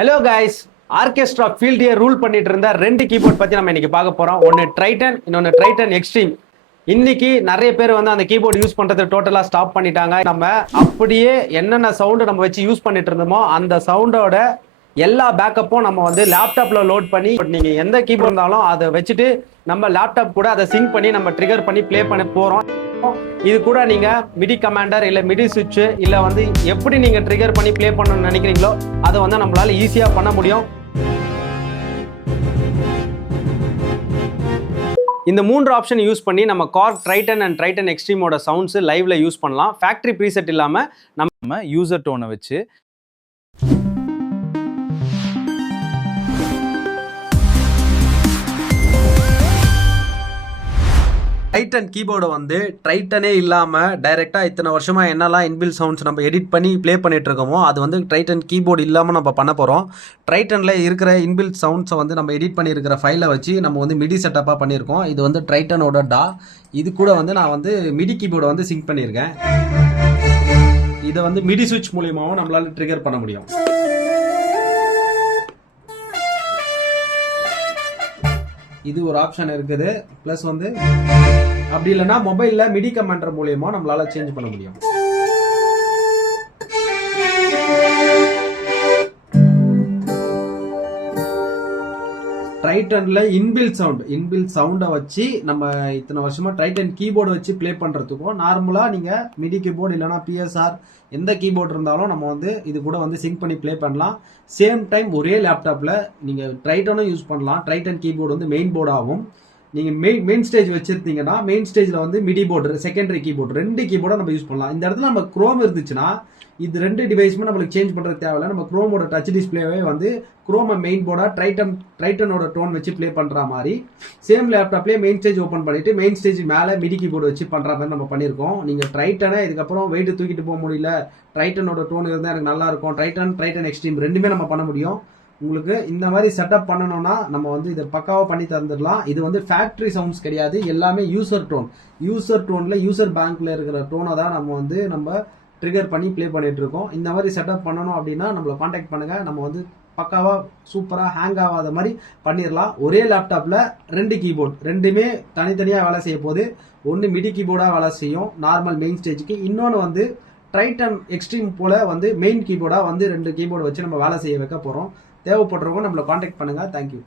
Hello guys, orchestra ஃபீல்டையே rule பண்ணிட்டு இருந்த ரெண்டு கீபோர்ட் பத்தி நம்ம இன்னைக்கு பார்க்க போறோம். ஒன்னு ட்ரைட்டன், இன்னொன்னு ட்ரைட்டன் எக்ஸ்ட்ரீம். இன்னைக்கு நிறைய பேர் வந்து அந்த கீபோர்டு யூஸ் பண்றது டோட்டலா ஸ்டாப் பண்ணிட்டாங்க. நம்ம அப்படியே என்னென்ன சவுண்டு நம்ம வச்சு யூஸ் பண்ணிட்டு இருந்தோமோ அந்த சவுண்டோட எல்லா பேக்கப்பும் நம்ம வந்து லேப்டாப்ல லோட் பண்ணி, நீங்க எந்த கீபோர்ட் இருந்தாலும் அதை வச்சுட்டு நம்ம லேப்டாப் கூட அதை சிங்க் பண்ணி நம்ம ட்ரிகர் பண்ணி ப்ளே பண்ண போறோம். இது கூட நீங்க மிடி கமாண்டர் இல்ல மிடி சுவிட்ச் இல்ல வந்து எப்படி நீங்க ட்ரிகர் பண்ணி ப்ளே பண்ணணும்னு நினைக்கிறீங்களோ அதை வந்து நம்மளால ஈஸியா பண்ண முடியும். இந்த மூன்று ஆப்ஷன் யூஸ் பண்ணி நம்ம கார்க் ட்ரைட்டன் அண்ட் ட்ரைட்டன் எக்ஸ்ட்ரீமோட சவுண்ட்ஸ் லைவ்ல யூஸ் பண்ணலாம். ஃபேக்டரி ப்ரீசெட் இல்லாம நம்ம யூசர் டோனை வச்சு ட்ரைட்டன் கீபோர்டை வந்து ட்ரைட்டனே இல்லாமல் டைரெக்டாக இத்தனை வருஷமாக என்னெல்லாம் இன்பில் சவுண்ட்ஸ் நம்ம எடிட் பண்ணி ப்ளே பண்ணிட்டு இருக்கோமோ அது வந்து ட்ரைட்டன் கீபோர்டு இல்லாமல் நம்ம பண்ண போகிறோம். ட்ரைட்டனில் இருக்கிற இன்பில் சவுண்ட்ஸை வந்து நம்ம எடிட் பண்ணியிருக்கிற ஃபைலை வச்சு நம்ம வந்து மிடி செட்டப்பாக பண்ணியிருக்கோம். இது வந்து ட்ரைட்டனோட டா. இது கூட வந்து நான் வந்து மிடி கீபோர்டை வந்து சிங்க் பண்ணியிருக்கேன். இதை வந்து மிடி சுவிட்ச் மூலியமாகவும் நம்மளால ட்ரிகர் பண்ண முடியும். இது ஒரு ஆப்ஷன் இருக்குது. ப்ளஸ் வந்து அப்படி இல்லைன்னா மொபைல்ல மிடி கமாண்டர் மூலியமா நம்மளால சேஞ்ச் பண்ண முடியும். ட்ரைட்டன்ல இன்பில் சவுண்டை வச்சு நம்ம இத்தனை வருஷமா ட்ரைட்டன் கீபோர்டு வச்சு ப்ளே பண்றதுக்கும் நார்மலா நீங்க மிடி கீபோர்டு இல்லைன்னா பிஎஸ்ஆர் எந்த கீபோர்டு இருந்தாலும் நம்ம வந்து இது கூட வந்து சிங்க் பண்ணி ப்ளே பண்ணலாம். சேம் டைம் ஒரே லேப்டாப்ல நீங்க ட்ரைட்டனும் யூஸ் பண்ணலாம். ட்ரைட்டன் கீபோர்டு வந்து மெயின் போர்டாகும். நீங்க மெயின் ஸ்டேஜ் வச்சிருந்தீங்கன்னா மெயின் ஸ்டேஜ்ல வந்து மிடி போர்டு, செகண்டரி கீபோர்டு, ரெண்டு கீபோர்டை நம்ம யூஸ் பண்ணலாம். இந்த இடத்துல நம்ம குரோம் இருந்துச்சுன்னா இது ரெண்டு டிவைஸுமே நம்மளுக்கு சேஞ்ச் பண்றது தேவையில்ல. நம்ம குரோமோட டச் டிஸ்பிளேவே வந்து குரோம மெயின் போர்டா ட்ரைட்டனோட டோன் வச்சு ப்ளே பண்ற மாதிரி சேம் லேப்டாப்லயே மெயின் ஸ்டேஜ் ஓப்பன் பண்ணிட்டு மெயின் ஸ்டேஜ் மேல மிடி கீபோர்டு வச்சு பண்ற மாதிரி நம்ம பண்ணிருக்கோம். நீங்க ட்ரைட்டனை இதுக்கப்புறம் வெயிட் தூக்கிட்டு போக முடியல, ட்ரைட்டனோட டோன் இருந்தா எனக்கு நல்லா இருக்கும், ட்ரைட்டன் எக்ஸ்ட்ரீம் ரெண்டுமே நம்ம பண்ண முடியும். உங்களுக்கு இந்த மாதிரி செட்டப் பண்ணணும்னா நம்ம வந்து இதை பக்காவா பண்ணி தந்துடலாம். இது வந்து ஃபேக்டரி சவுண்ட்ஸ் கிடையாது, எல்லாமே யூசர் டோன்ல யூசர் பேங்க்ல இருக்கிற டோனை தான் நம்ம ட்ரிகர் பண்ணி ப்ளே பண்ணிட்டு இருக்கோம். இந்த மாதிரி செட்டப் பண்ணணும் அப்படின்னா நம்மளை காண்டாக்ட் பண்ணுங்க. நம்ம வந்து பக்காவா சூப்பரா ஹேங் ஆகாத மாதிரி பண்ணிடலாம். ஒரே லேப்டாப்ல ரெண்டு கீபோர்டு, ரெண்டுமே தனித்தனியா வேலை செய்ய போது ஒன்னு மிடி கீபோர்டா வேலை செய்யும் நார்மல் மெயின் ஸ்டேஜுக்கு, இன்னொன்று வந்து ட்ரைட்டன் எக்ஸ்ட்ரீம் போல வந்து மெயின் கீபோர்டா வந்து ரெண்டு கீபோர்டு வச்சு நம்ம வேலை செய்ய வைக்க போறோம். தேவைப்படுறவங்க நம்மளை காண்டாக்ட் பண்ணுங்க. தேங்க்யூ.